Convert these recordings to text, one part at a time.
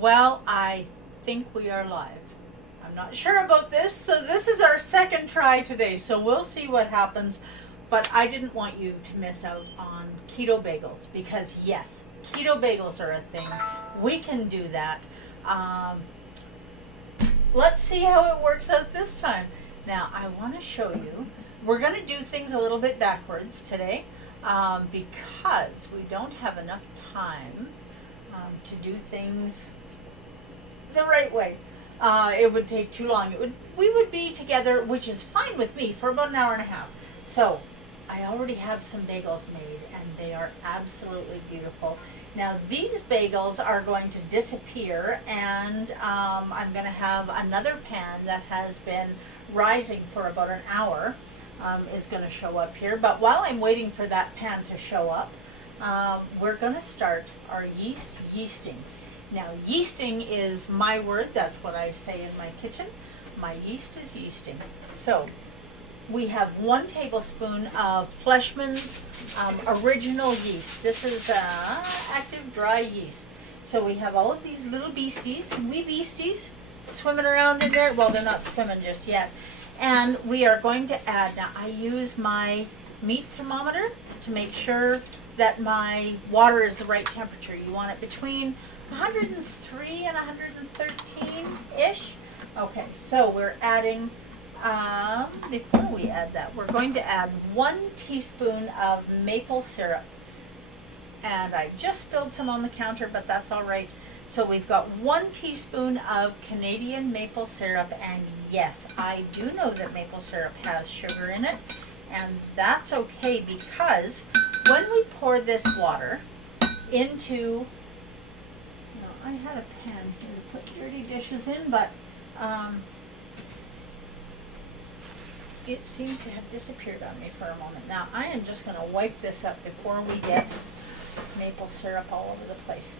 Well, I think we are live. I'm not sure about this, so this is our second try today, so we'll see what happens. But I didn't want you to miss out on Keto Bagels because, yes, Keto Bagels are a thing. We can do that. Let's see how it works out this time. Now, I want to show you. We're going to do things a little bit backwards today because we don't have enough time to do things the right way. It would take too long. We would be together, which is fine with me, for about an hour and a half. So I already have some bagels made, and they are absolutely beautiful. Now these bagels are going to disappear, and I'm going to have another pan that has been rising for about an hour is going to show up here. But while I'm waiting for that pan to show up, we're going to start our yeasting. Now, yeasting is my word. That's what I say in my kitchen. My yeast is yeasting. So, we have 1 tablespoon of Fleshman's original yeast. This is active dry yeast. So we have all of these little beasties, wee beasties, swimming around in there. Well, they're not swimming just yet. And we are going to add, now I use my meat thermometer to make sure that my water is the right temperature. You want it between 103 and 113-ish. Okay, so we're adding, before we add that, we're going to add 1 teaspoon of maple syrup. And I just spilled some on the counter, but that's all right. So we've got 1 teaspoon of Canadian maple syrup, and yes, I do know that maple syrup has sugar in it, and that's okay because when we pour this water into, I had a pan here to put dirty dishes in, but it seems to have disappeared on me for a moment. Now I am just going to wipe this up before we get maple syrup all over the place.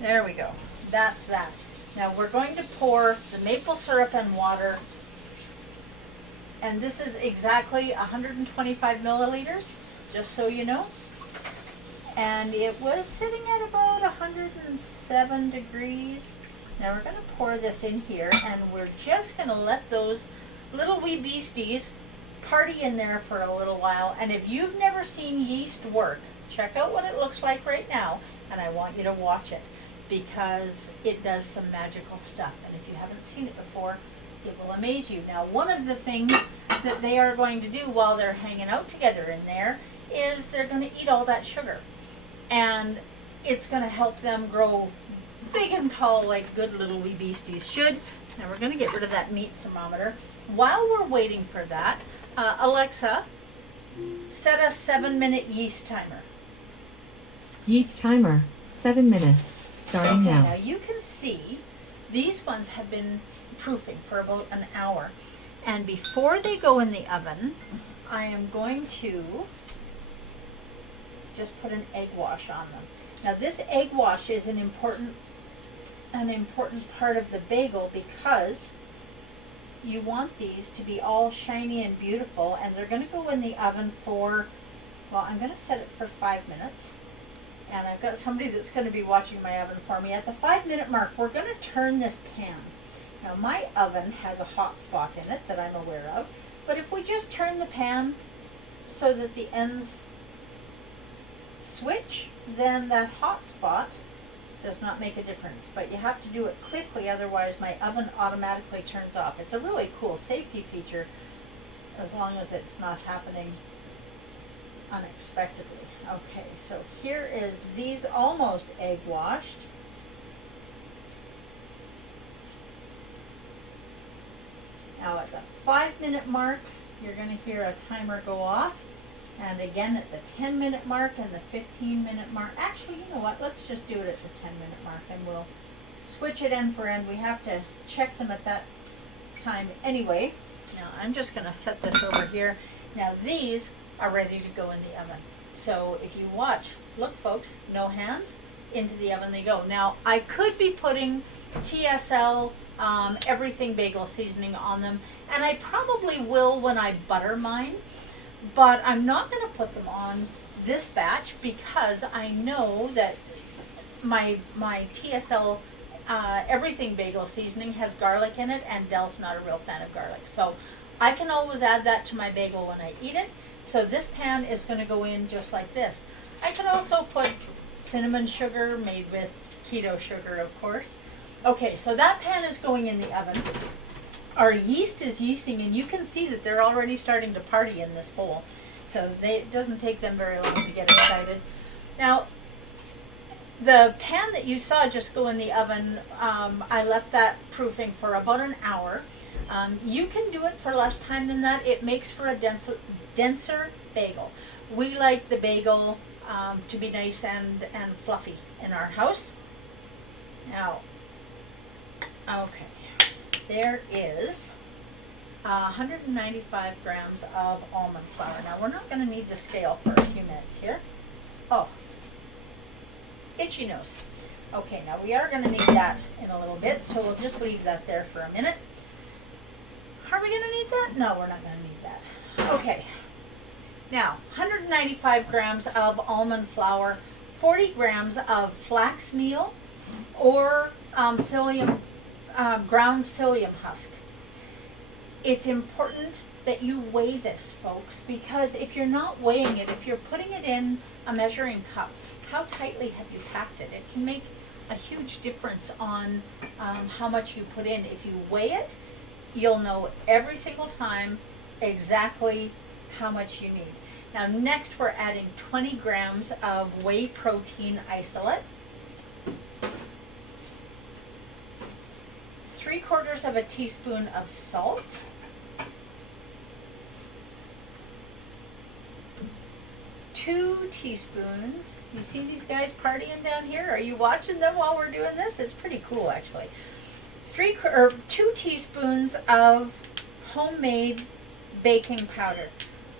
There we go. That's that. Now we're going to pour the maple syrup and water, and this is exactly 125 milliliters, just so you know. And it was sitting at about 107 degrees. Now we're going to pour this in here, and we're just going to let those little wee beasties party in there for a little while. And if you've never seen yeast work, check out what it looks like right now, and I want you to watch it because it does some magical stuff. And if you haven't seen it before, it will amaze you. Now, one of the things that they are going to do while they're hanging out together in there is they're going to eat all that sugar. And it's going to help them grow big and tall like good little wee beasties should. Now we're going to get rid of that meat thermometer. While we're waiting for that, Alexa, set a 7-minute yeast timer. Yeast timer, 7 minutes, starting now. Now you can see these ones have been proofing for about an hour. And before they go in the oven, I am going to just put an egg wash on them. Now this egg wash is an important part of the bagel because you want these to be all shiny and beautiful, and they're going to go in the oven for, well, I'm going to set it for 5 minutes. And I've got somebody that's going to be watching my oven for me. At the 5-minute mark, we're going to turn this pan. Now my oven has a hot spot in it that I'm aware of, but if we just turn the pan so that the ends switch, then that hot spot does not make a difference. But you have to do it quickly, otherwise my oven automatically turns off. It's a really cool safety feature as long as it's not happening unexpectedly. Okay, so here is these almost egg washed. Now at the 5-minute mark, you're going to hear a timer go off. And again at the 10-minute mark and the 15-minute mark. Actually, you know what? Let's just do it at the 10-minute mark, and we'll switch it end for end. We have to check them at that time anyway. Now I'm just going to set this over here. Now these are ready to go in the oven. So if you watch, look folks, no hands, into the oven they go. Now I could be putting TSL everything bagel seasoning on them, and I probably will when I butter mine. But I'm not going to put them on this batch because I know that my TSL everything bagel seasoning has garlic in it, and Del's not a real fan of garlic. So I can always add that to my bagel when I eat it. So this pan is going to go in just like this. I could also put cinnamon sugar made with keto sugar, of course. Okay, so that pan is going in the oven. Our yeast is yeasting, and you can see that they're already starting to party in this bowl. So it doesn't take them very long to get excited. Now, the pan that you saw just go in the oven, I left that proofing for about an hour. You can do it for less time than that. It makes for a denser bagel. We like the bagel to be nice and fluffy in our house. Now, okay, there is 195 grams of almond flour. Now, we're not going to need the scale for a few minutes here. Oh, itchy nose. Okay, now we are going to need that in a little bit, so we'll just leave that there for a minute. Are we going to need that? No, we're not going to need that. Okay. Now, 195 grams of almond flour, 40 grams of flax meal, or ground psyllium husk. It's important that you weigh this, folks, because if you're not weighing it, if you're putting it in a measuring cup, how tightly have you packed it? It can make a huge difference on how much you put in. If you weigh it, you'll know every single time exactly how much you need. Now next we're adding 20 grams of whey protein isolate, 3/4 of a teaspoon of salt, 2 teaspoons. You see these guys partying down here? Are you watching them while we're doing this? It's pretty cool, actually. 2 teaspoons of homemade baking powder.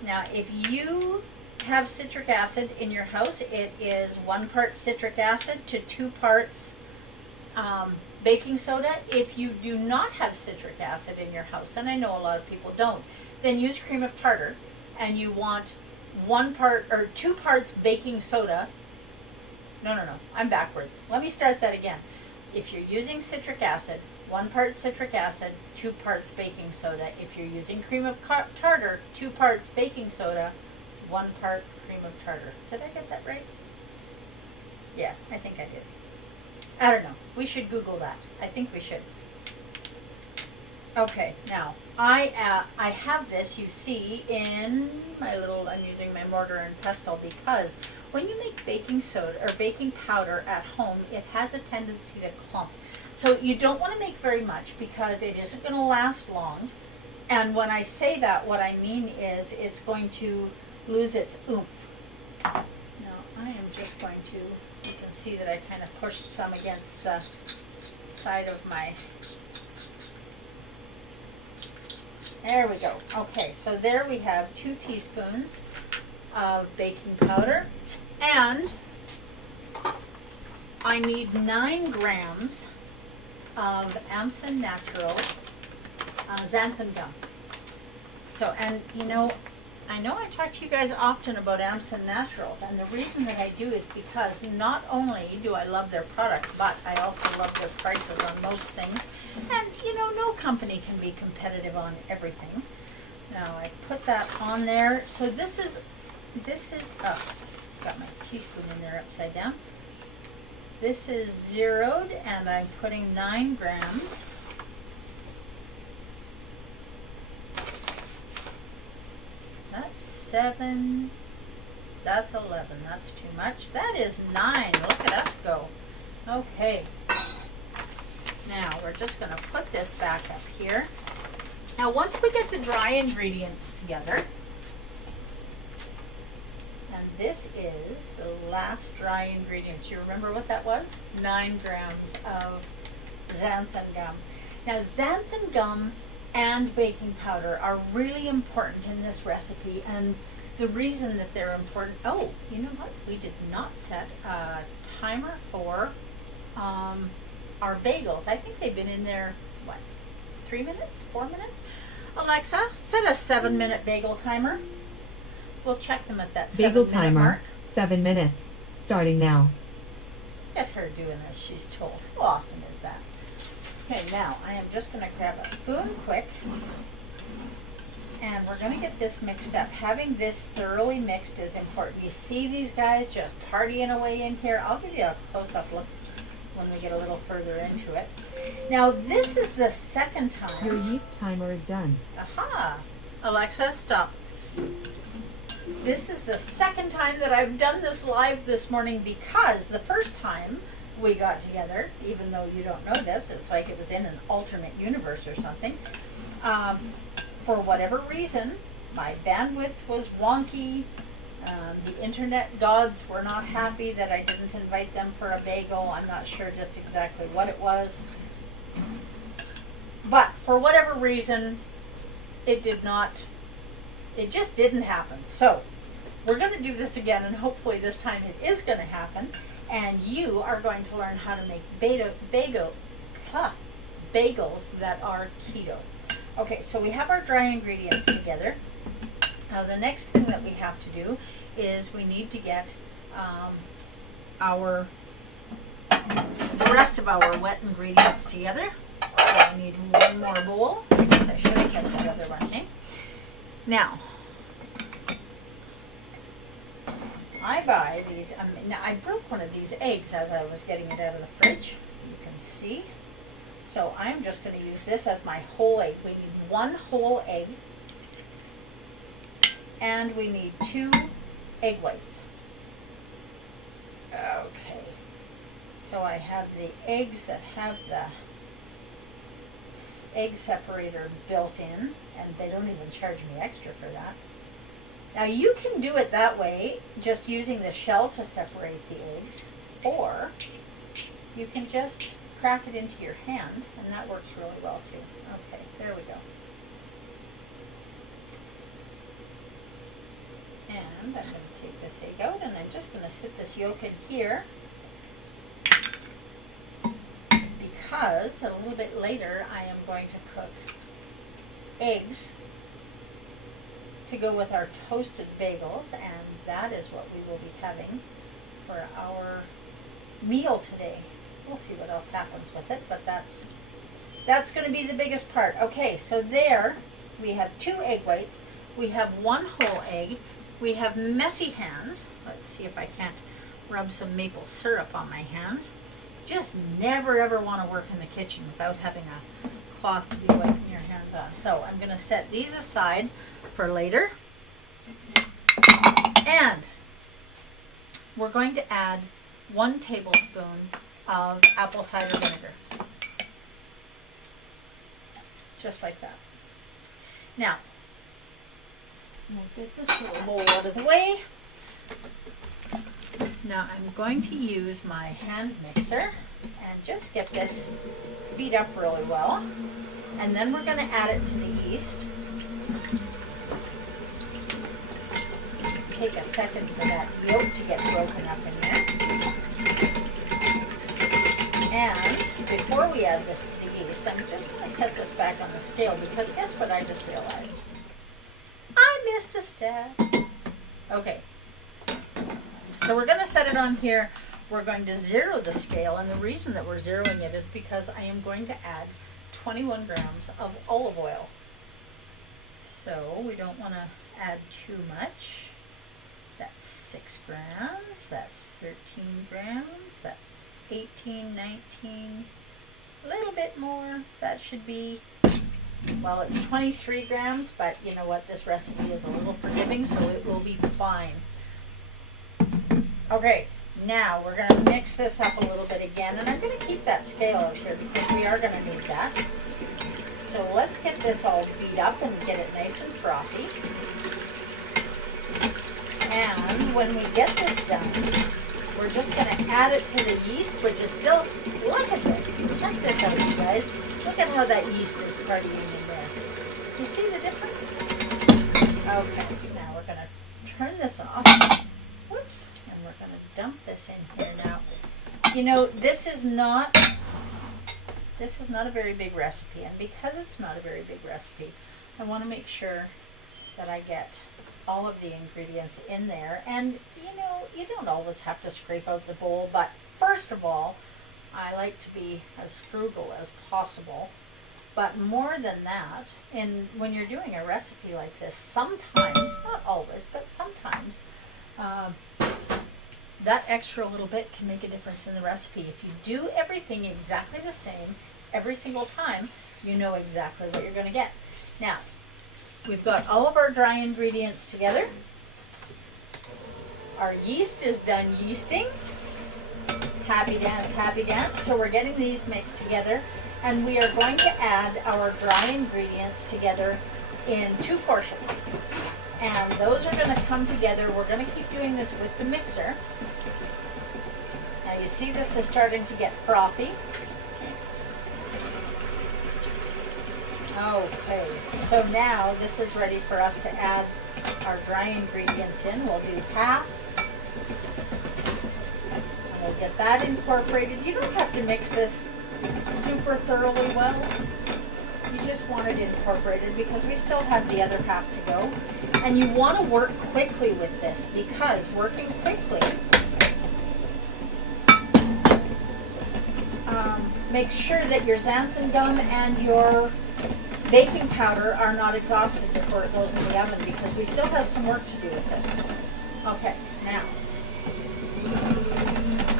Now, if you have citric acid in your house, it is 1 part citric acid to 2 parts baking soda. If you do not have citric acid in your house, and I know a lot of people don't, then use cream of tartar, and you want 1 part or 2 parts baking soda. No, I'm backwards. Let me start that again. If you're using citric acid, 1 part citric acid, 2 parts baking soda. If you're using cream of tartar, 2 parts baking soda, 1 part cream of tartar. Did I get that right? Yeah, I think I did. I don't know. We should Google that. I think we should. Okay, now I have this, you see, in my little, I'm using my mortar and pestle, because when you make baking soda or baking powder at home, it has a tendency to clump. So you don't want to make very much because it isn't going to last long. And when I say that, what I mean is it's going to lose its oomph. Now I am just going to, you can see that I kind of pushed some against the side of my, there we go. Okay, so there we have 2 teaspoons of baking powder, and I need 9 grams of Amson Naturals xanthan gum. So, and you know, I know I talk to you guys often about Amson Naturals, and the reason that I do is because not only do I love their product, but I also love their prices on most things. And you know, no company can be competitive on everything. Now I put that on there. So this is oh, got my teaspoon in there upside down. This is zeroed, and I'm putting 9 grams. That's 7. That's 11. That's too much. That is 9. Look at us go. Okay. Now we're just going to put this back up here. Now once we get the dry ingredients together, and this is the last dry ingredient. You remember what that was? 9 grams of xanthan gum. Now xanthan gum and baking powder are really important in this recipe, and the reason that they're important, oh, you know what? We did not set a timer for our bagels. I think they've been in there, what, 3 minutes, 4 minutes? Alexa, set a 7-minute bagel timer. We'll check them at that 7-minute Bagel timer, mark. 7 minutes, starting now. Look at her doing as she's told. How awesome is that? Okay, now I am just going to grab a spoon quick. And we're going to get this mixed up. Having this thoroughly mixed is important. You see these guys just partying away in here. I'll give you a close-up look when we get a little further into it. Now, this is the second time. Your yeast timer is done. Aha! Alexa, stop. This is the second time that I've done this live this morning because the first time we got together, even though you don't know this, it's like it was in an alternate universe or something. For whatever reason, my bandwidth was wonky. The internet gods were not happy that I didn't invite them for a bagel. I'm not sure just exactly what it was. But for whatever reason, it just didn't happen. So we're going to do this again, and hopefully this time it is going to happen. And you are going to learn how to make bagels that are keto. Okay, so we have our dry ingredients together. Now the next thing that we have to do is we need to get the rest of our wet ingredients together. So I need one more bowl. I should have kept the other one, okay? Now, I buy these, now I broke one of these eggs as I was getting it out of the fridge. You can see. So I'm just going to use this as my whole egg. We need one whole egg. And we need 2 egg whites. Okay. So I have the eggs that have the egg separator built in. And they don't even charge me extra for that. Now you can do it that way, just using the shell to separate the eggs. Or you can just crack it into your hand, and that works really well too. Okay, there we go. And I'm going to take this egg out, and I'm just going to sit this yolk in here because a little bit later I am going to cook eggs to go with our toasted bagels, and that is what we will be having for our meal today. We'll see what else happens with it, but that's going to be the biggest part. Okay, so there we have 2 egg whites. We have 1 whole egg. We have messy hands. Let's see if I can't rub some maple syrup on my hands. Just never ever want to work in the kitchen without having a cloth to be wiping your hands on. So I'm going to set these aside for later. And we're going to add 1 tablespoon of apple cider vinegar. Just like that. Now, I'm going to get this little bowl out of the way. Now I'm going to use my hand mixer and just get this beat up really well. And then we're going to add it to the yeast. Take a second for that yolk to get broken up in there. And before we add this to the yeast, I'm just going to set this back on the scale because guess what I just realized? I missed a step. Okay. So we're going to set it on here. We're going to zero the scale, and the reason that we're zeroing it is because I am going to add 21 grams of olive oil. So we don't want to add too much. That's 6 grams, that's 13 grams, that's 18, 19, a little bit more. That should be, well, it's 23 grams, but you know what, this recipe is a little forgiving, so it will be fine. Okay, now we're going to mix this up a little bit again, and I'm going to keep that scale out here because we are going to need that. So let's get this all beat up and get it nice and frothy. And when we get this done, we're just going to add it to the yeast, which is still, look at this. Check this out, you guys. Look at how that yeast is partying in there. You see the difference? Okay, now we're going to turn this off. Whoops. And we're going to dump this in here now. You know, this is not a very big recipe, and because it's not a very big recipe, I want to make sure that I get all of the ingredients in there. And you know, you don't always have to scrape out the bowl, but for first of all, I like to be as frugal as possible. But more than that, when you're doing a recipe like this, sometimes, not always, but sometimes, that extra little bit can make a difference in the recipe. If you do everything exactly the same every single time, you know exactly what you're going to get. Now, we've got all of our dry ingredients together. Our yeast is done yeasting. Happy dance, happy dance. So we're getting these mixed together, and we are going to add our dry ingredients together in 2 portions. And those are going to come together. We're going to keep doing this with the mixer. Now you see this is starting to get frothy. Okay, so now this is ready for us to add our dry ingredients in. We'll do half. We'll get that incorporated. You don't have to mix this super thoroughly well. You just want it incorporated because we still have the other half to go. And you want to work quickly with this, because working quickly make sure that your xanthan gum and your baking powder are not exhausted before it goes in the oven, because we still have some work to do with this. Okay, now,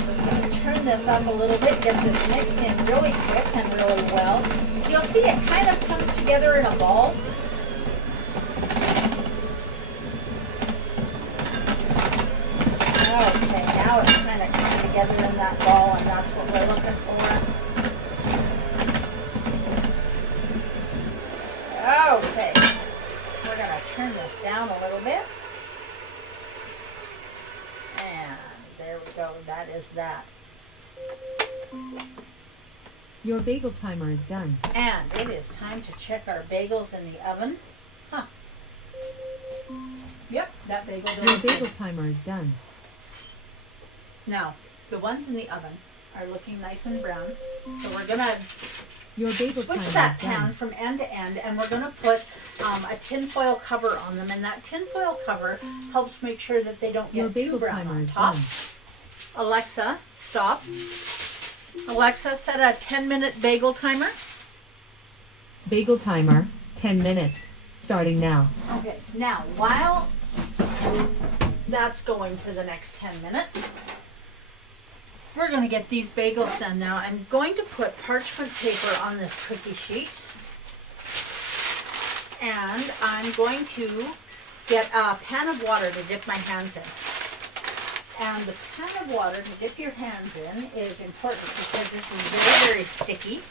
just going to turn this up a little bit, get this mixed in really quick and really well. You'll see it kind of comes together in a ball. Okay, now it's kind of come together in that ball, and that's what we're looking for. Okay, we're going to turn this down a little bit. And there we go, that is that. Your bagel timer is done. And it is time to check our bagels in the oven. Yep, that bagel Your does bagel good. timer is done. Now, the ones in the oven are looking nice and brown. So we're going to Your bagel switch timer that is done. pan from end to end, and we're going to put a tin foil cover on them, and that tin foil cover helps make sure that they don't Your get too bagel brown timer on is top. done. Alexa, stop. Alexa, set a 10-minute bagel timer. Bagel timer, 10 minutes. Starting now. Okay, now while that's going for the next 10 minutes, we're going to get these bagels done now. I'm going to put parchment paper on this cookie sheet, and I'm going to get a pan of water to dip my hands in. And the pan of water to dip your hands in is important because this is very, very sticky.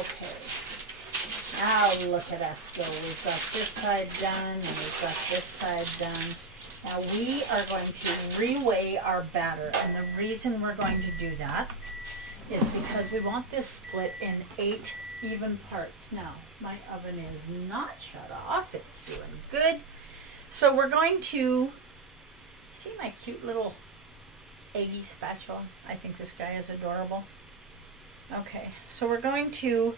Okay. Now look at us go. We've got this side done, and we've got this side done. Now we are going to reweigh our batter, and the reason we're going to do that is because we want this split in 8 even parts. Now, my oven is not shut off. It's doing good. So we're going to, see my cute little eggy spatula? I think this guy is adorable. Okay, so we're going to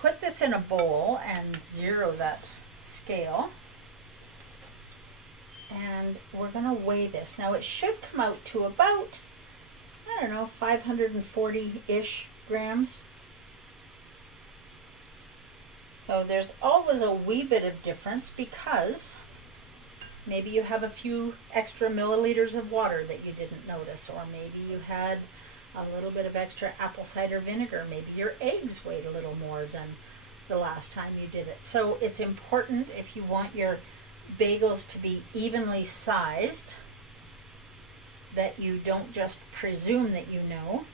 put this in a bowl and zero that scale. And we're going to weigh this. Now it should come out to about, I don't know, 540-ish grams. So there's always a wee bit of difference because maybe you have a few extra milliliters of water that you didn't notice, or maybe you had a little bit of extra apple cider vinegar. Maybe your eggs weighed a little more than the last time you did it. So it's important, if you want your bagels to be evenly sized, that you don't just presume that you know.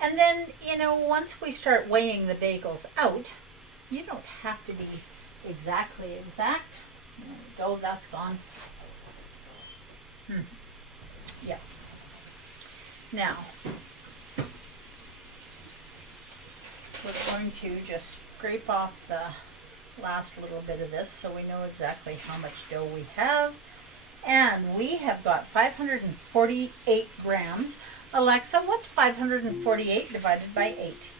And then, you know, once we start weighing the bagels out, you don't have to be exactly exact. There we go, that's gone. Yeah. Now, we're going to just scrape off the last little bit of this so we know exactly how much dough we have. And we have got 548 grams. Alexa, what's 548 divided by 8?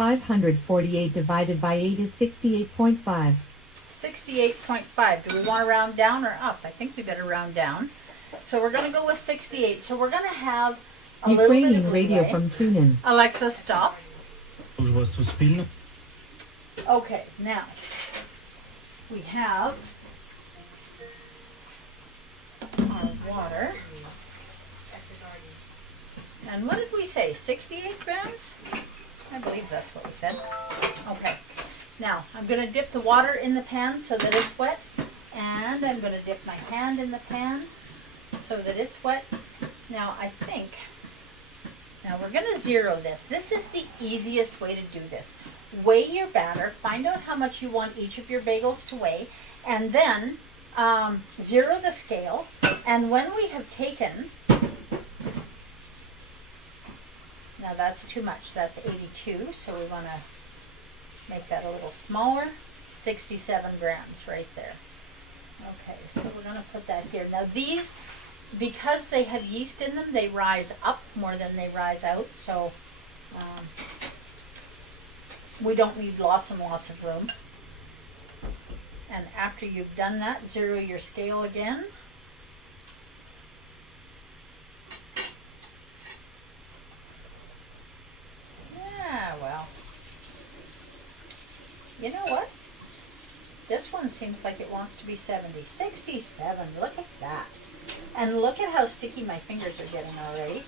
548 divided by 8 is 68.5. 68.5. Do we want to round down or up? I think we better round down. So we're going to go with 68. So we're going to have a little bit of Ukrainian radio leeway. from TuneIn. Alexa, stop. Je vois Suspil. Okay, now we have our water. And what did we say? 68 grams? I believe that's what we said. Okay. Now, I'm going to dip the water in the pan so that it's wet. And I'm going to dip my hand in the pan so that it's wet. Now, now we're going to zero this. This is the easiest way to do this. Weigh your batter. Find out how much you want each of your bagels to weigh. And then zero the scale. And when we have taken... Now that's too much. That's 82. So we want to make that a little smaller. 67 grams right there. Okay, so we're going to put that here. Now these, because they have yeast in them, they rise up more than they rise out. So we don't need lots and lots of room. And after you've done that, zero your scale again. Yeah, well, you know what? This one seems like it wants to be 70. 67, look at that. And look at how sticky my fingers are getting already.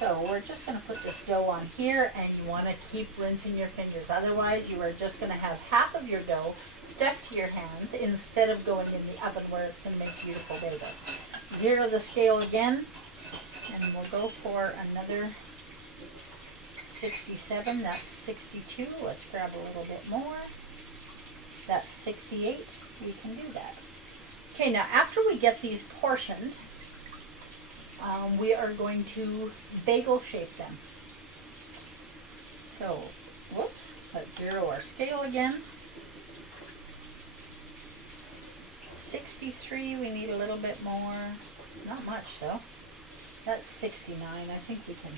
So we're just going to put this dough on here, and you want to keep rinsing your fingers. Otherwise, you are just going to have half of your dough stuck to your hands instead of going in the oven where it's going to make beautiful bagels. Zero the scale again, and we'll go for another 67. That's 62. Let's grab a little bit more. That's 68. We can do that. Okay, now after we get these portioned, we are going to bagel shape them. So, whoops, let's zero our scale again. 63, we need a little bit more. Not much though. That's 69. I think we can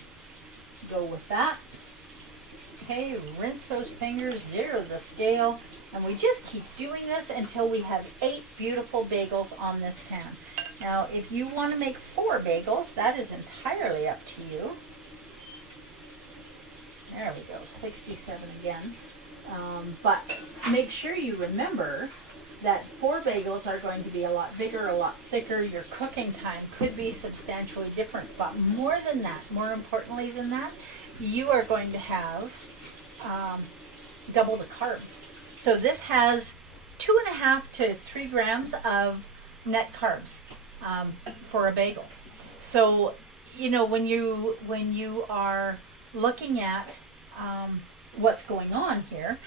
go with that. Okay, rinse those fingers, zero the scale, and we just keep doing this until we have 8 beautiful bagels on this pan. Now, if you want to make 4 bagels, that is entirely up to you. There we go, 67 again. But make sure you remember that 4 bagels are going to be a lot bigger, a lot thicker. Your cooking time could be substantially different. But more than that, more importantly than that, you are going to have double the carbs. So this has 2.5 to 3 grams of net carbs for a bagel. So, you know, when you are looking at what's going on here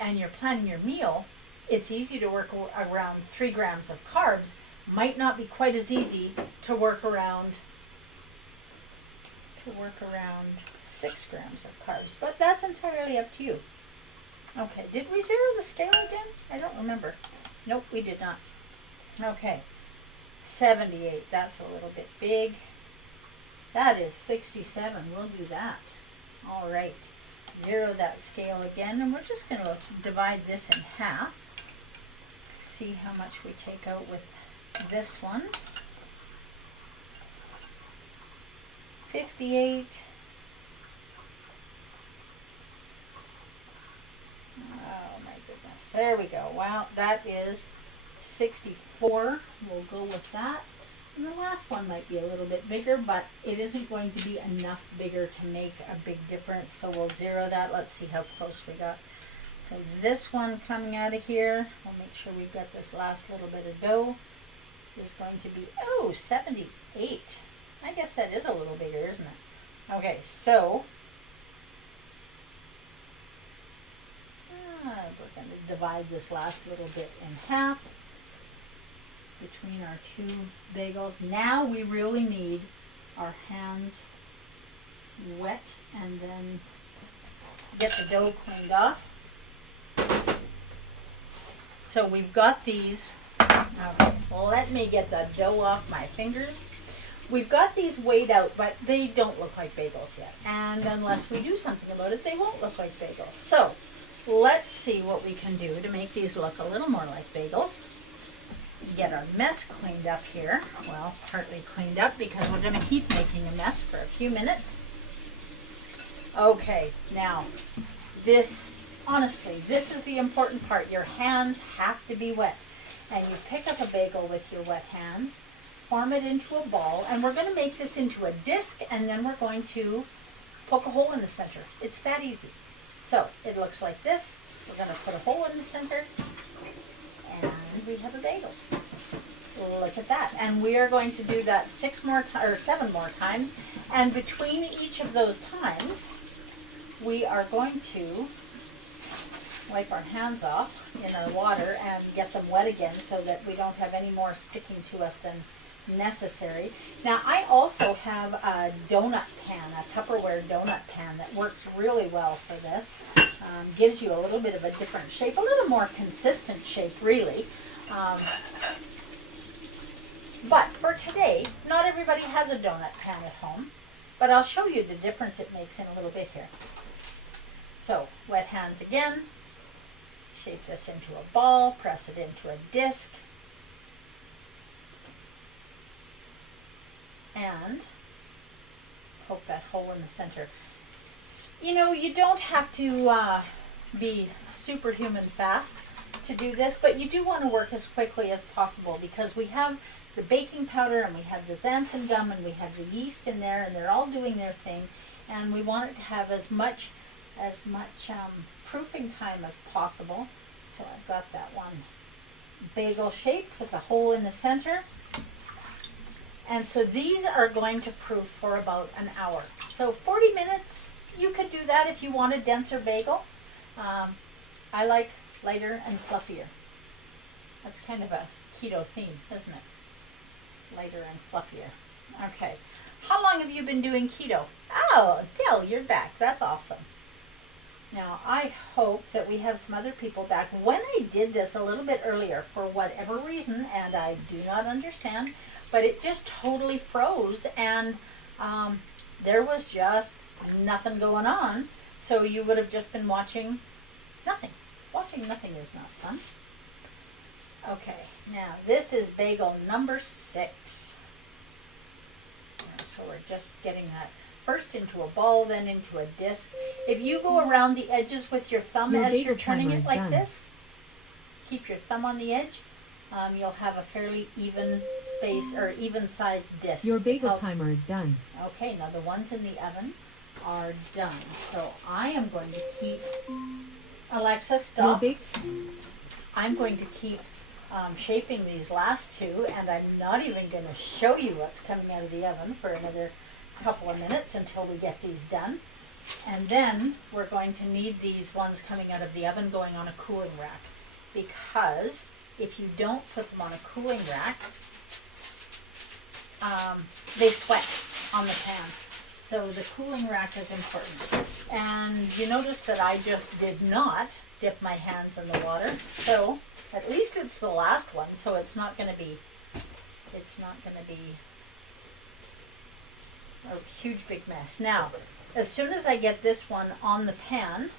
and you're planning your meal, it's easy to work around 3 grams of carbs. Might not be quite as easy to work around 6 grams of carbs, but that's entirely up to you. Okay, did we zero the scale again? I don't remember. Nope, we did not. Okay, 78, that's a little bit big. That is 67, we'll do that. All right, zero that scale again, and we're just going to divide this in half. See how much we take out with this one. 58. Oh my goodness. There we go. Wow, that is 64. We'll go with that. And the last one might be a little bit bigger, but it isn't going to be enough bigger to make a big difference. So we'll zero that. Let's see how close we got. So this one coming out of here, we'll make sure we've got this last little bit of dough, is going to be, 78. I guess that is a little bigger, isn't it? Okay, so we're going to divide this last little bit in half between our 2 bagels. Now we really need our hands wet and then get the dough cleaned off. So we've got these, okay, well, let me get the dough off my fingers. We've got these weighed out, but they don't look like bagels yet. And unless we do something about it, they won't look like bagels. So let's see what we can do to make these look a little more like bagels. Get our mess cleaned up here. Well, partly cleaned up because we're going to keep making a mess for a few minutes. Okay, now this, honestly, this is the important part. Your hands have to be wet. And you pick up a bagel with your wet hands, form it into a ball, and we're going to make this into a disc, and then we're going to poke a hole in the center. It's that easy. So it looks like this. We're going to put a hole in the center, and we have a bagel. Look at that. And we are going to do that 7 more times. And between each of those times, we are going to wipe our hands off in our water and get them wet again so that we don't have any more sticking to us than necessary. Now, I also have a donut pan, a Tupperware donut pan that works really well for this. Gives you a little bit of a different shape, a little more consistent shape, really. But for today, not everybody has a donut pan at home, but I'll show you the difference it makes in a little bit here. So, wet hands again. Shape this into a ball, press it into a disc, and poke that hole in the center. You know, you don't have to be superhuman fast to do this, but you do want to work as quickly as possible because we have the baking powder and we have the xanthan gum and we have the yeast in there, and they're all doing their thing, and we want it to have as much proofing time as possible. So I've got that one bagel shape with a hole in the center. And so these are going to proof for about an hour. So 40 minutes, you could do that if you want a denser bagel. I like lighter and fluffier. That's kind of a keto theme, isn't it? Lighter and fluffier. Okay. How long have you been doing keto? Oh, Dell, you're back. That's awesome. Now, I hope that we have some other people back. When I did this a little bit earlier, for whatever reason, and I do not understand, but it just totally froze, and there was just nothing going on. So you would have just been watching nothing. Watching nothing is not fun. Okay, now this is bagel number 6. So we're just getting that first into a ball, then into a disc. If you go around the edges with your thumb as you're turning it like this, keep your thumb on the edge, you'll have a fairly even space or even sized disc. Your bagel timer is done. Okay, now the ones in the oven are done. So I am going to keep, Alexa, stop. I'm going to keep shaping these last 2, and I'm not even going to show you what's coming out of the oven for another couple of minutes until we get these done. And then we're going to need these ones coming out of the oven going on a cooling rack, because if you don't put them on a cooling rack, they sweat on the pan. So the cooling rack is important. And you notice that I just did not dip my hands in the water. So at least it's the last one, so it's not going to be a huge big mess. Now, as soon as I get this one on the pan,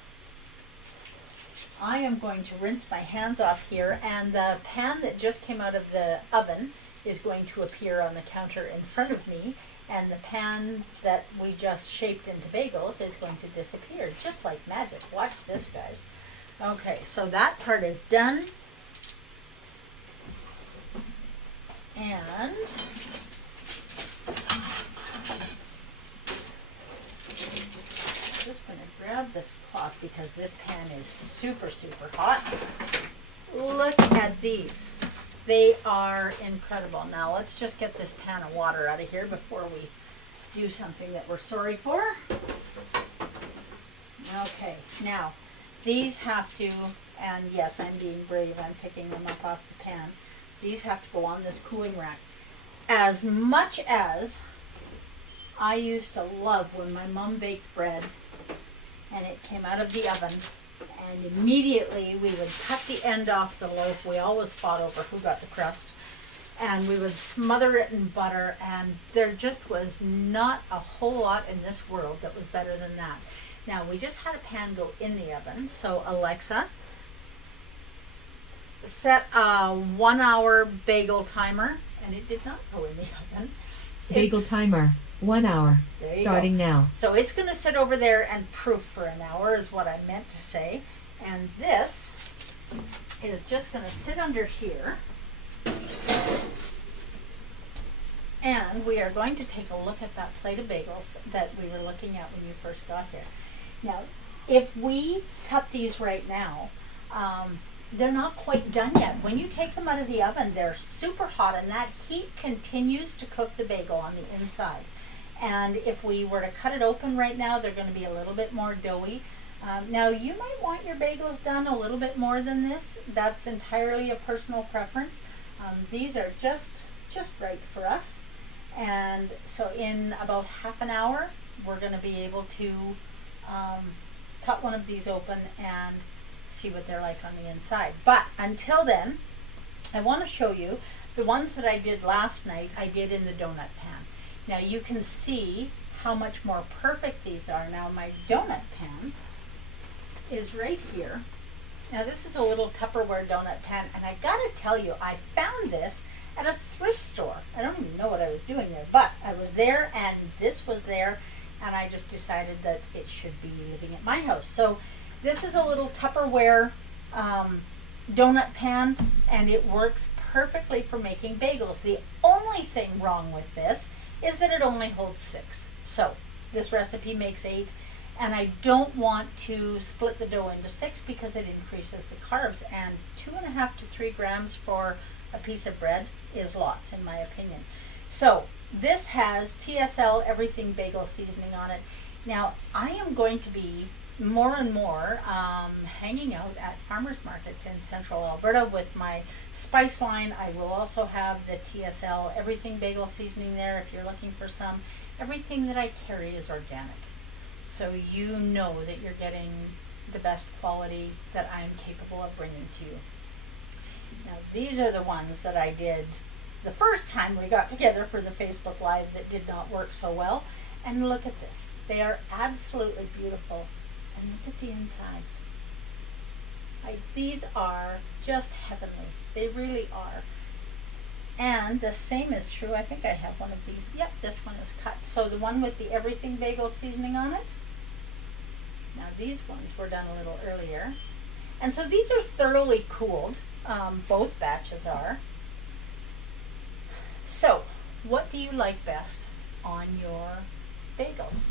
I am going to rinse my hands off here, and the pan that just came out of the oven is going to appear on the counter in front of me, and the pan that we just shaped into bagels is going to disappear, just like magic. Watch this, guys. Okay, so that part is done. And just going to grab this cloth because this pan is super, super hot. Look at these. They are incredible. Now let's just get this pan of water out of here before we do something that we're sorry for. Okay, now these have to, and yes, I'm being brave, I'm picking them up off the pan. These have to go on this cooling rack. As much as I used to love when my mom baked bread and it came out of the oven, and immediately we would cut the end off the loaf. We always fought over who got the crust. And we would smother it in butter, and there just was not a whole lot in this world that was better than that. Now, we just had a pan go in the oven, so Alexa, set a 1 hour bagel timer, and it did not go in the oven. Bagel It's- timer, 1 hour, There you starting now. So it's going to sit over there and proof for an hour is what I meant to say. And this is just going to sit under here. And we are going to take a look at that plate of bagels that we were looking at when you first got here. Now, if we cut these right now, they're not quite done yet. When you take them out of the oven, they're super hot, and that heat continues to cook the bagel on the inside. And if we were to cut it open right now, they're going to be a little bit more doughy. Now, you might want your bagels done a little bit more than this. That's entirely a personal preference. These are just right for us. And so in about half an hour, we're going to be able to cut one of these open and see what they're like on the inside. But until then, I want to show you the ones that I did last night. I did in the donut pan. Now you can see how much more perfect these are. Now my donut pan is right here. Now this is a little Tupperware donut pan, and I gotta tell you, I found this at a thrift store. I don't even know what I was doing there, but I was there and this was there, and I just decided that it should be living at my house. So this is a little Tupperware donut pan, and it works perfectly for making bagels. The only thing wrong with this is that it only holds 6. So this recipe makes 8, and I don't want to split the dough into 6 because it increases the carbs, and 2.5 to 3 grams for a piece of bread is lots, in my opinion. So this has TSL everything bagel seasoning on it. Now I am going to be more and more hanging out at farmers markets in central Alberta with my spice line. I will also have the TSL everything bagel seasoning there if you're looking for some. Everything that I carry is organic, so you know that you're getting the best quality that I am capable of bringing to you. Now these are the ones that I did the first time we got together for the Facebook Live that did not work so well. And look at this. They are absolutely beautiful. And look at the insides. These are just heavenly. They really are. And the same is true. I think I have one of these. Yep, this one is cut. So the one with the everything bagel seasoning on it. Now these ones were done a little earlier. And so these are thoroughly cooled. Both batches are. So, what do you like best on your bagels?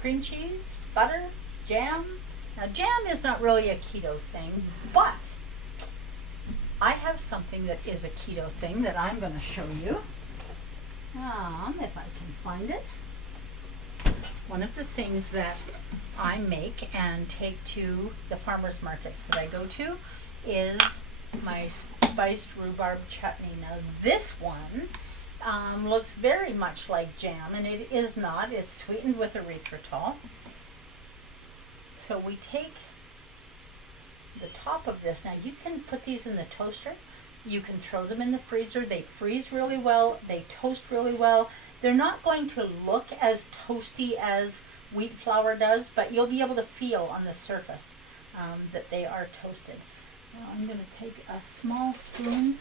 Cream cheese, butter, jam? Now jam is not really a keto thing, but I have something that is a keto thing that I'm going to show you. If I can find it. One of the things that I make and take to the farmers markets that I go to is my spiced rhubarb chutney. Now this one looks very much like jam, and it is not. It's sweetened with erythritol. So we take the top of this. Now you can put these in the toaster. You can throw them in the freezer. They freeze really well. They toast really well. They're not going to look as toasty as wheat flour does, but you'll be able to feel on the surface that they are toasted. Now I'm going to take a small spoon,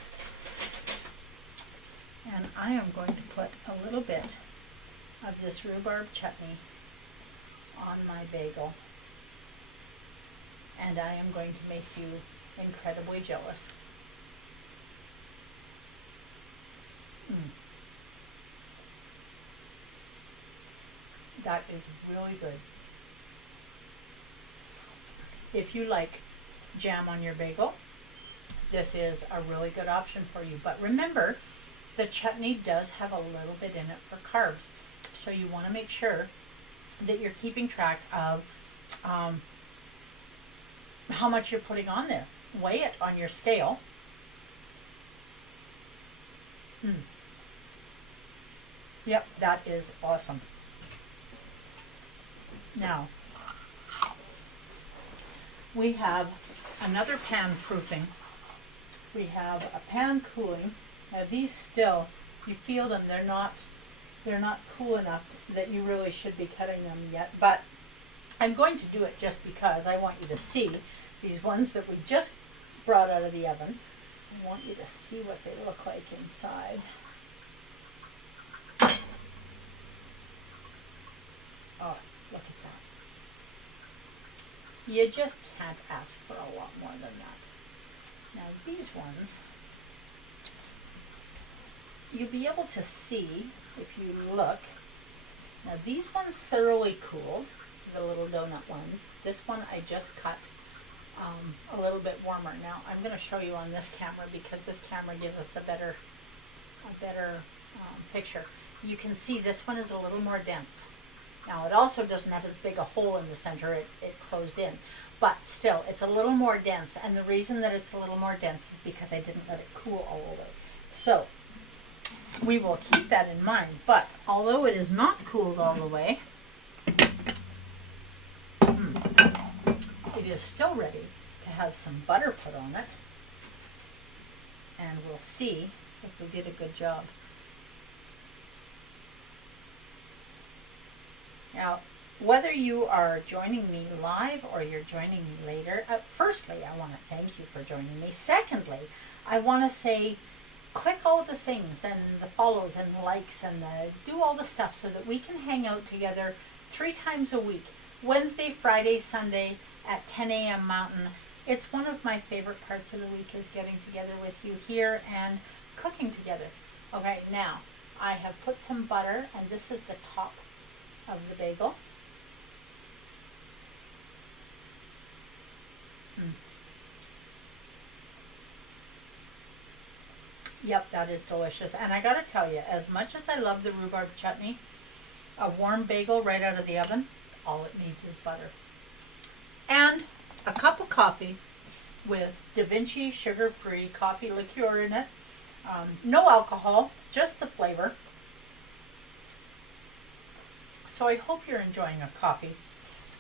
and I am going to put a little bit of this rhubarb chutney on my bagel. And I am going to make you incredibly jealous. That is really good. If you like jam on your bagel, this is a really good option for you. But remember, the chutney does have a little bit in it for carbs. So you want to make sure that you're keeping track of how much you're putting on there. Weigh it on your scale. Yep, that is awesome. Now, we have another pan proofing. We have a pan cooling. Now these still, you feel them, they're not cool enough that you really should be cutting them yet, but I'm going to do it just because I want you to see these ones that we just brought out of the oven. I want you to see what they look like inside. Oh, look at that. You just can't ask for a lot more than that. Now these ones, you'll be able to see if you look. Now these ones thoroughly cooled, the little donut ones. This one I just cut a little bit warmer. Now I'm going to show you on this camera because this camera gives us a better picture. You can see this one is a little more dense. Now it also doesn't have as big a hole in the center, it closed in. But still, it's a little more dense, and the reason that it's a little more dense is because I didn't let it cool all the way. So, we will keep that in mind, but although it is not cooled all the way, it is still ready to have some butter put on it, and we'll see if we did a good job. Now, whether you are joining me live or you're joining me later, firstly, I want to thank you for joining me. Secondly, I want to say, click all the things and the follows and the likes and do all the stuff so that we can hang out together 3 times a week. Wednesday, Friday, Sunday at 10 a.m. Mountain. It's one of my favorite parts of the week is getting together with you here and cooking together. Okay, now, I have put some butter, and this is the top of the bagel. Yep, that is delicious. And I gotta tell you, as much as I love the rhubarb chutney, a warm bagel right out of the oven, all it needs is butter. And a cup of coffee with Da Vinci sugar-free coffee liqueur in it. No alcohol, just the flavor. So I hope you're enjoying a coffee,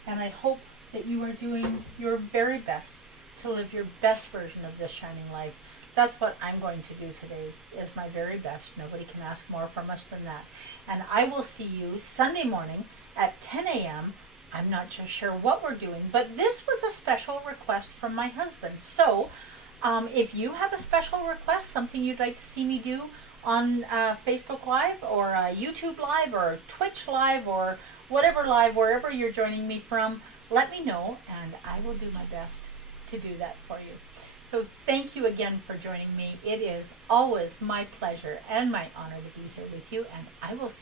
and I hope that you are doing your very best to live your best version of this shining life. That's what I'm going to do today, is my very best. Nobody can ask more from us than that. And I will see you Sunday morning at 10 a.m. I'm not just sure what we're doing, but this was a special request from my husband. So if you have a special request, something you'd like to see me do on Facebook Live or YouTube Live or Twitch Live or whatever live, wherever you're joining me from, let me know and I will do my best to do that for you. So thank you again for joining me. It is always my pleasure and my honor to be here with you, and I will see